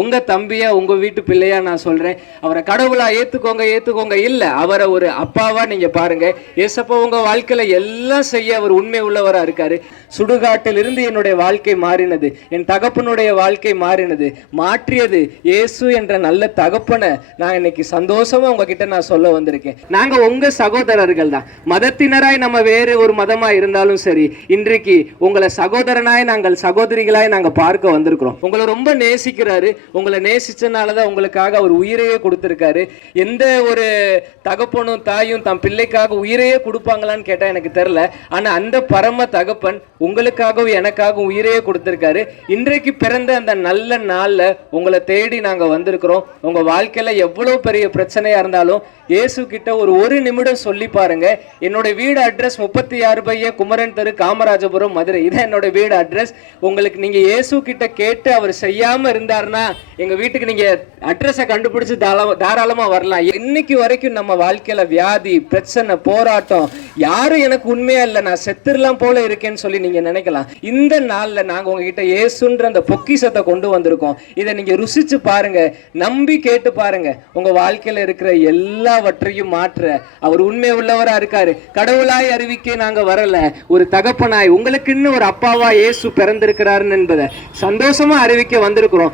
உங்க தம்பியா உங்க வீட்டு பிள்ளையா நான் சொல்றேன். அவரை கடவுளா ஏத்துக்கோங்க இல்ல, அவரை ஒரு அப்பாவா நீங்க பாருங்க. ஏசப்பா உங்க வாழ்க்கையில எல்லாம் செய்ய அவர் உண்மை உள்ளவரா இருக்காரு. சுடுகாட்டில் இருந்து என்னுடைய வாழ்க்கை மாறினது, என் தகப்பனுடைய வாழ்க்கை மாறினது, மாற்றியது இயேசு என்ற நல்ல தகப்பனை நான் இன்னைக்கு சந்தோஷமா உங்ககிட்ட நான் சொல்ல வந்திருக்கேன். நாங்க உங்க சகோதரர்கள் தான். மதத்தினராய் நம்ம வேறு ஒரு மதமா இருந்தாலும் சரி, இன்றைக்கு உங்களை சகோதரனாய் நாங்கள் சகோதரிகளாய் நாங்க பார்க்க வந்திருக்கிறோம். உங்களை ரொம்ப நேசிக்கிறாரு. உங்களை நேசிச்சனாலதான் உங்களுக்காக அவர் உயிரையே கொடுத்திருக்காரு. எந்த ஒரு தகப்பனும் தாயும் தம் பிள்ளைக்காக உயிரையே கொடுப்பாங்களான்னு கேட்டா எனக்கு தெரியல. ஆனா அந்த பரம தகப்பன் உங்களுக்காகவும் எனக்காகவும் உயிரையே கொடுத்திருக்காரு. இன்றைக்கு பிறந்த அந்த நல்ல நாள்ல உங்களை தேடி நாங்க வந்திருக்கிறோம். உங்க வாழ்க்கையில எவ்வளவு பெரிய பிரச்சனையா இருந்தாலும் இயேசு கிட்ட ஒரு நிமிடம் சொல்லி பாருங்க. என்னோட வீடு அட்ரஸ் 36 குமரன் தெரு, காமராஜபுரம், மதுரை. இதான் என்னோட வீடு அட்ரஸ். உங்களுக்கு நீங்க இயேசு கிட்ட கேட்டு அவர் செய்யாம இருந்தாருன்னா எங்க வீட்டுக்கு நீங்க அட்ரஸை கண்டுபிடிச்சு தாராளமா வரலாம். இன்னைக்கு வரைக்கும் நம்ம வாழ்க்கையில வியாதி, பிரச்சனை, போராட்டம், யாரும் எனக்கு உண்மையா இல்லை, நான் செத்துடலாம் போல இருக்கேன்னு சொல்லி நீங்க நினைக்கலாம். இந்த நாள்ல நாங்க உங்ககிட்ட இயேசுன்ற அந்த பொக்கிஷத்தை கொண்டு வந்திருக்கோம். இதை நீங்க ருசிச்சு பாருங்க, நம்பி கேட்டு பாருங்க. உங்க வாழ்க்கையில இருக்கிற எல்லாவற்றையும் மாற்ற அவர் உண்மை உள்ளவரா இருக்காரு. கடவுளாய் அறிவிக்க நாங்க வரல, ஒரு தகப்பனாய் உங்களுக்குன்னு ஒரு அப்பாவா இயேசு பிறந்திருக்கிறாருன்னு என்பதை சந்தோஷமா அறிவிக்க வந்திருக்கிறோம்.